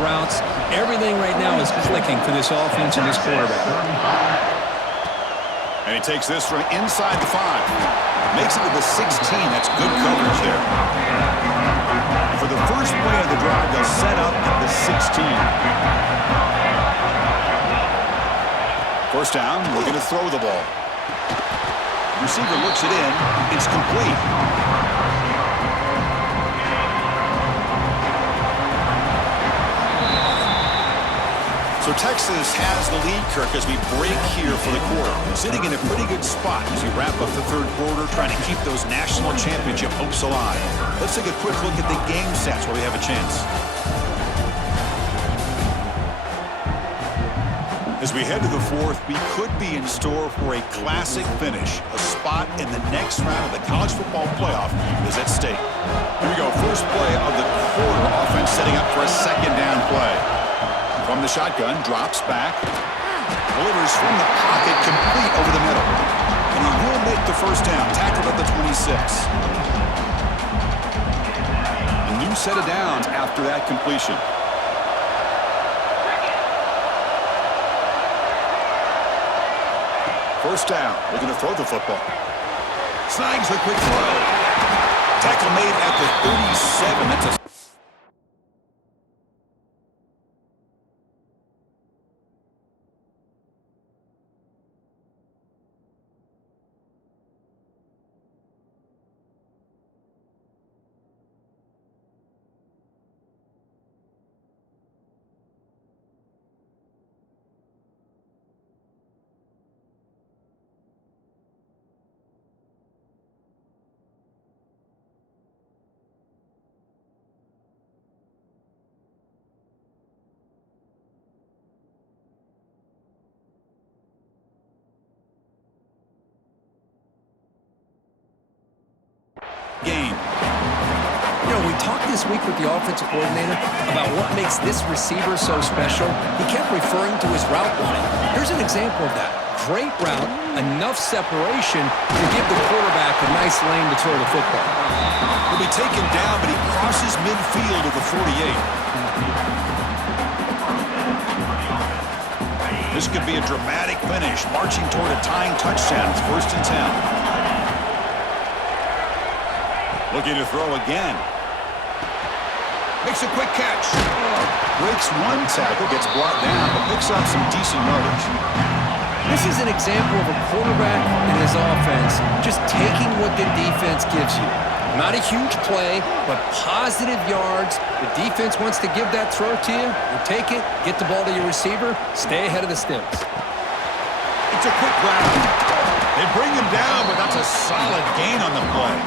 routes. Everything right now is clicking for this offense and this quarterback. And he takes this from inside the 5. Makes it to the 16. That's good coverage there. For the first play of the drive, they'll set up at the 16. First down, looking to throw the ball. Receiver looks it in. It's complete. So Texas has the lead, Kirk, as we break here for the quarter. Sitting in a pretty good spot as we wrap up the third quarter, trying to keep those national championship hopes alive. Let's take a quick look at the game stats where we have a chance. As we head to the fourth, we could be in store for a classic finish. A spot in the next round of the college football playoff is at stake. Here we go. First play of the quarter. Offense setting up for a second down play. From the shotgun, drops back. Delivers from the pocket, complete over the middle. And he will make the first down. Tackled at the 26. A new set of downs after that completion. First down, looking to throw the football. Snags a quick throw. Tackle made at the 37. That's a game. You know, we talked this week with the offensive coordinator about what makes this receiver so special. He kept referring to his route running. Here's an example of that. Great route, enough separation to give the quarterback a nice lane to throw the football. He'll be taken down, but he crosses midfield of the 48. This could be a dramatic finish, marching toward a tying touchdown. It's 1st and 10. Looking to throw again. Makes a quick catch. Breaks one tackle, gets brought down, but picks up some decent yardage. This is an example of a quarterback and his offense just taking what the defense gives you. Not a huge play, but positive yards. The defense wants to give that throw to you. You take it, get the ball to your receiver, stay ahead of the sticks. It's a quick grab. They bring him down, but that's a solid gain on the play.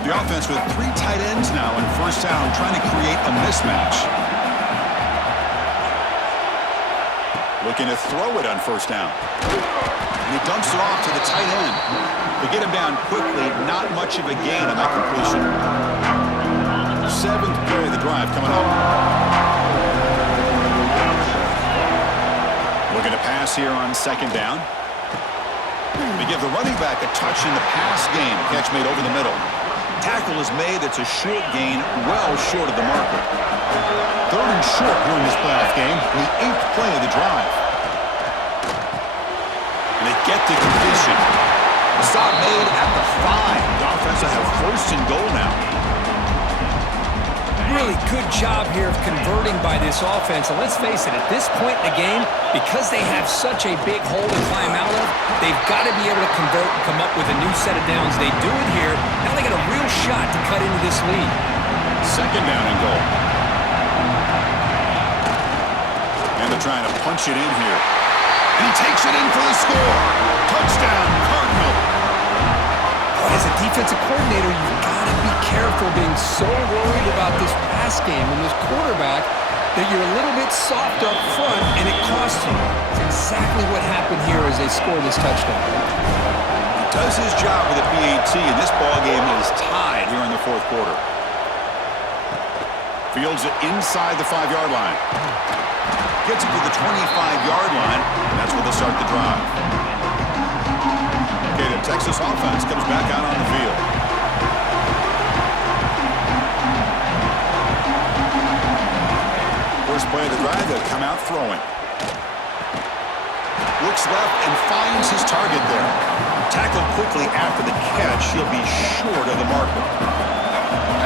The offense with 3 tight ends now in first down, trying to create a mismatch. Looking to throw it on first down. And he dumps it off to the tight end. They get him down quickly, not much of a gain on that completion. 7th play of the drive coming up. Looking to pass here on second down. They give the running back a touch in the pass game. Catch made over the middle. Tackle is made. It's a short gain, well short of the marker. 3rd and short here in this playoff game. The 8th play of the drive. And they get the completion. The stop made at the 5. The offense will have 1st and goal now. Really good job here of converting by this offense. And let's face it, at this point in the game, because they have such a big hole to climb out of, they've got to be able to convert and come up with a new set of downs. They do it here. Now they got a real shot to cut into this lead. 2nd down and goal. And they're trying to punch it in here. And he takes it in for the score. Touchdown, Cardinal. As a defensive coordinator, you've got to be careful being so worried about this pass game and this quarterback that you're a little bit soft up front and it costs you. It's exactly what happened here as they score this touchdown. He does his job with a PAT, and this ballgame is tied here in the 4th quarter. Fields it inside the 5-yard line. Gets it to the 25-yard line, and that's where they'll start the drive. throwing. Looks left and finds his target there. Tackled quickly after the catch. He'll be short of the marker.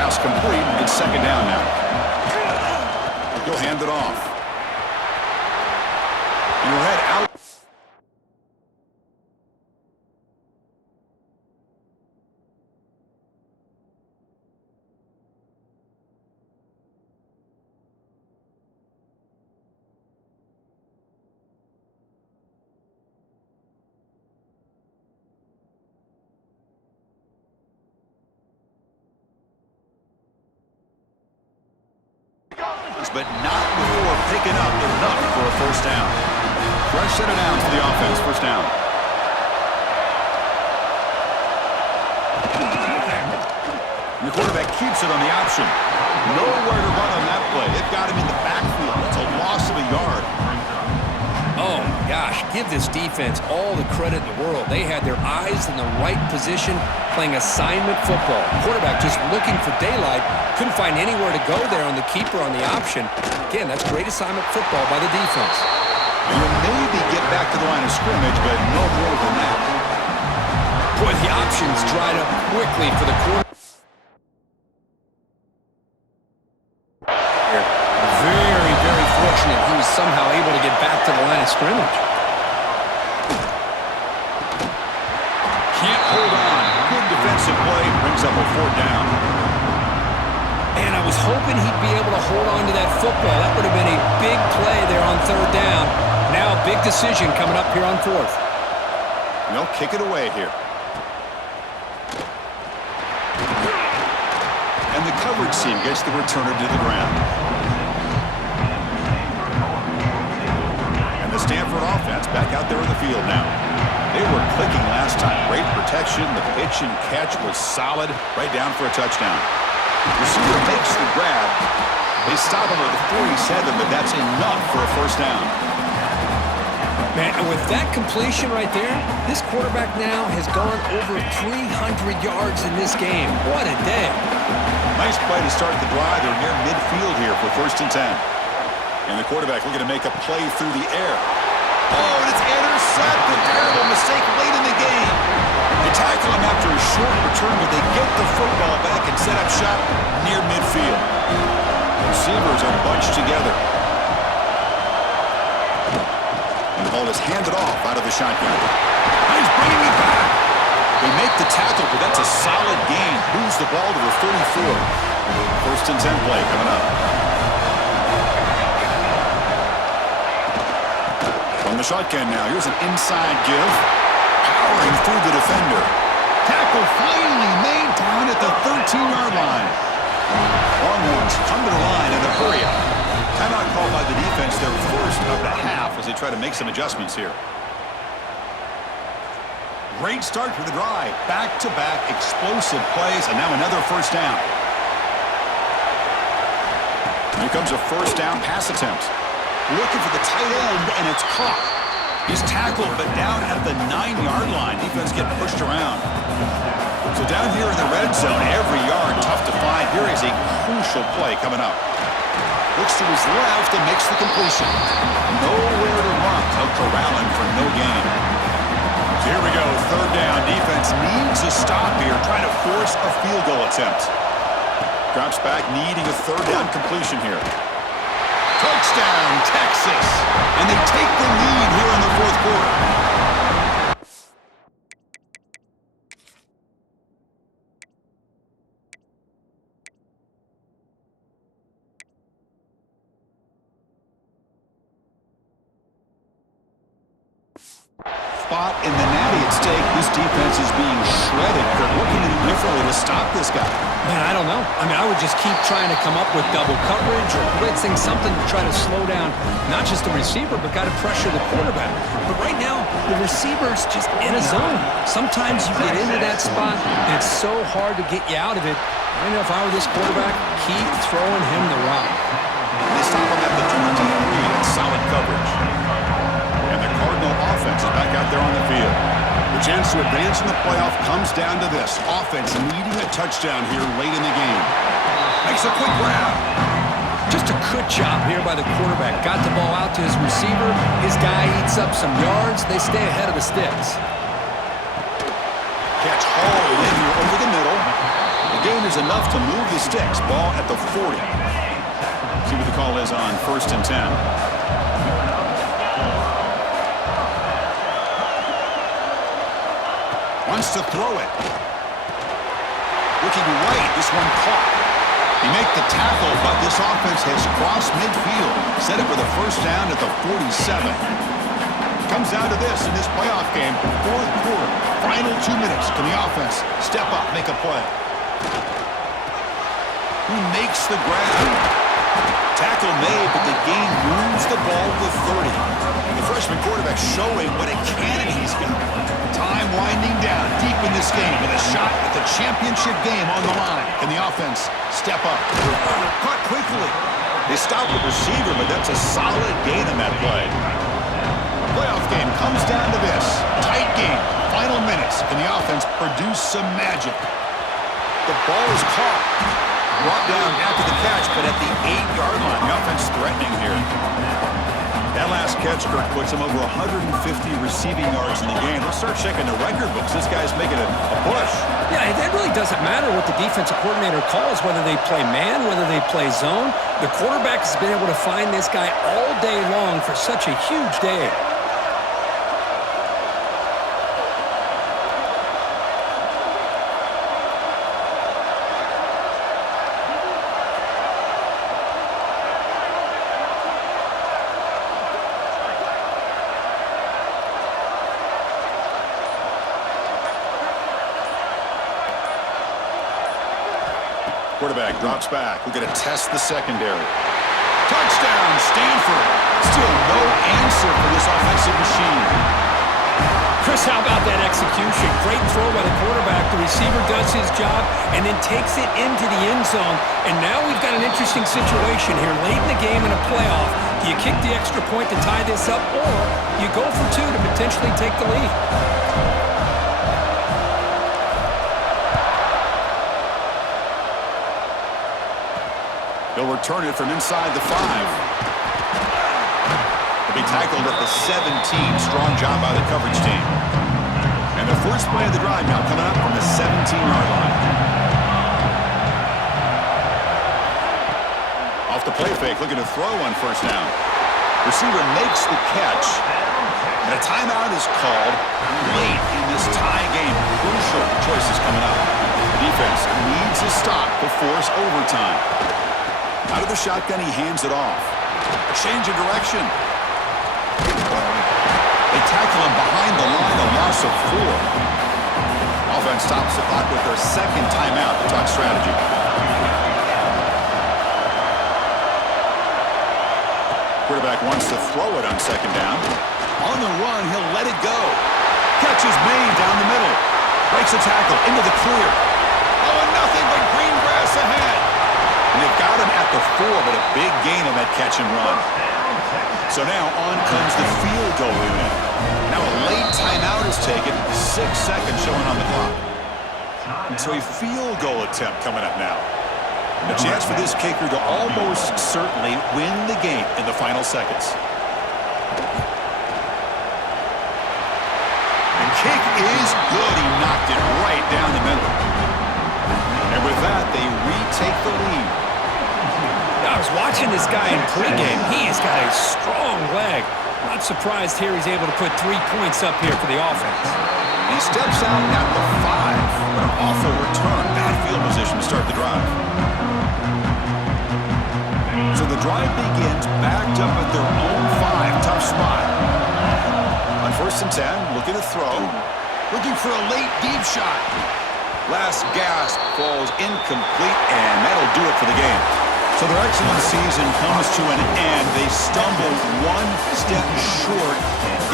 Pass complete. It's second down now. He'll hand it off. And he'll head out. But not before picking up enough for a first down. Fresh set of downs for the offense. First down. And the quarterback keeps it on the option. Nowhere to run on that play. They've got him in the backfield. It's a loss of a yard. Oh, gosh, give this defense all the credit in the world. They had their eyes in the right position, playing assignment football. Quarterback just looking for daylight. Couldn't find anywhere to go there on the keeper on the option. Again, that's great assignment football by the defense. You'll maybe get back to the line of scrimmage, but no more than that. Boy, the options dried up quickly for the quarterback. Very, very fortunate he was somehow able to get back to the line of scrimmage. Can't hold on. Good defensive play. Brings up a fourth down. And I was hoping he'd be able to hold on to that football. That would have been a big play there on third down. Now a big decision coming up here on fourth. And they'll kick it away here. And the coverage team gets the returner to the ground. And the Stanford offense back out there in the field now. They were clicking last time. Great protection. The pitch and catch was solid. Right down for a touchdown. Receiver makes the grab. They stop him at the 47, but that's enough for a first down. Man, and with that completion right there, this quarterback now has gone over 300 yards in this game. What a day. Nice play to start the drive. They're near midfield here for first and 10. And the quarterback looking to make a play through the air. Oh, and it's intercepted. Terrible mistake late in the game. They tackle him after a short return, but they get the football back and set up shop near midfield. Receivers are bunched together. And the ball is handed off out of the shotgun. And he's bringing it back. They make the tackle, but that's a solid gain. Moves the ball to the 34. First and 10 play coming up. From the shotgun now, here's an inside give. Powering through the defender. Tackle finally made down at the 13-yard line. Longhorns come to the line in a hurry up. Timeout called by the defense, their first of the half as they try to make some adjustments here. Great start for the drive. Back-to-back explosive plays, and now another first down. Here comes a first down pass attempt. Looking for the tight end, and it's caught. He's tackled, but down at the 9-yard line. Defense getting pushed around. So down here in the red zone, every yard tough to find. Here is a crucial play coming up. Looks to his left and makes the completion. Nowhere to run. No corralling for no gain. So here we go, third down. Defense needs a stop here, trying to force a field goal attempt. Drops back, needing a third down completion here. Touchdown, Texas. And they take the lead here in the fourth quarter. Spot in the Natty at stake. This defense is being shredded. They're looking to do differently to stop this guy. Man, I don't know. I mean, I would just keep trying to come up with double coverage or blitzing, something to try to slow down not just the receiver, but got to pressure the quarterback. But right now, the receiver's just in a zone. Sometimes you get into that spot, and it's so hard to get you out of it. I know if I were this quarterback, keep throwing him the rock. They stop him at the 23. That's solid coverage. And the Cardinal offense is back out there on the field. The chance to advance in the playoff comes down to this. Offense needing a touchdown here late in the game. Makes a quick grab. Just a good job here by the quarterback. Got the ball out to his receiver. His guy eats up some yards. They stay ahead of the sticks. Catch hauled in here over the middle. The gain is enough to move the sticks. Ball at the 40. See what the call is on 1st and 10. Wants to throw it. Looking right. This one caught. He make the tackle, but this offense has crossed midfield. Set it for the first down at the 47. Comes down to this in this playoff game. 4th quarter. Final 2 minutes. Can the offense step up, make a play? Who makes the grab? Tackle made, but the gain moves the ball to the 30. The freshman quarterback showing what a cannon he's got. Time winding down deep in this game with a shot at the championship game on the line. Can the offense step up? Caught quickly. They stop the receiver, but that's a solid gain in that play. The playoff game comes down to this. Tight game. Final minutes. Can the offense produce some magic? The ball is caught. Brought down after the catch, but at the 8-yard line. The offense threatening here. That last catch, Kirk, puts him over 150 receiving yards in the game. Let's start checking the record books. This guy's making a push. Yeah, it really doesn't matter what the defensive coordinator calls, whether they play man, whether they play zone. The quarterback has been able to find this guy all day long for such a huge day. Quarterback drops back. We're going to test the secondary. Touchdown, Stanford. Still no answer for this offensive machine. Chris, how about that execution? Great throw by the quarterback. The receiver does his job and then takes it into the end zone. And now we've got an interesting situation here. Late in the game in a playoff, do you kick the extra point to tie this up, or you go for 2 to potentially take the lead? He'll return it from inside the 5. He'll be tackled at the 17. Strong job by the coverage team. And the first play of the drive now coming up from the 17-yard line. Off the play fake, looking to throw on 1st down. Receiver makes the catch. And a timeout is called late in this tie game. Crucial choices coming up. The defense needs a stop to force overtime. Out of the shotgun, he hands it off. A change of direction. They tackle him behind the line, a loss of 4. Offense stops the clock with their 2nd timeout to talk strategy. Quarterback wants to throw it on 2nd down. On the run, he'll let it go. Catch is made down the middle. Breaks a tackle into the clear. Oh, and nothing but green grass ahead. And they've got him at the 4, but a big gain on that catch and run. So now on comes the field goal unit. Now a late timeout is taken. 6 seconds showing on the clock. So a field goal attempt coming up now. A chance for this kicker to almost certainly win the game in the final seconds. The kick is good. He knocked it right down the middle. And with that, they retake the lead. I was watching this guy in pregame. He has got a strong leg. Not surprised here he's able to put 3 points up here for the offense. He steps out at the 5. What an awful return. Bad field position to start the drive. So the drive begins backed up at their own 5. Tough spot. On 1st and 10, looking to throw. Looking for a late deep shot. Last gasp falls incomplete, and that'll do it for the game. So their excellent season comes to an end. They stumble 1 step short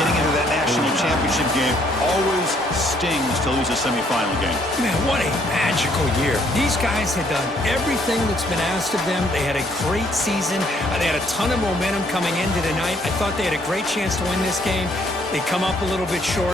getting into that national championship game. Always stings to lose a semifinal game. Man, what a magical year. These guys had done everything that's been asked of them. They had a great season. They had a ton of momentum coming into tonight. I thought they had a great chance to win this game. They come up a little bit short.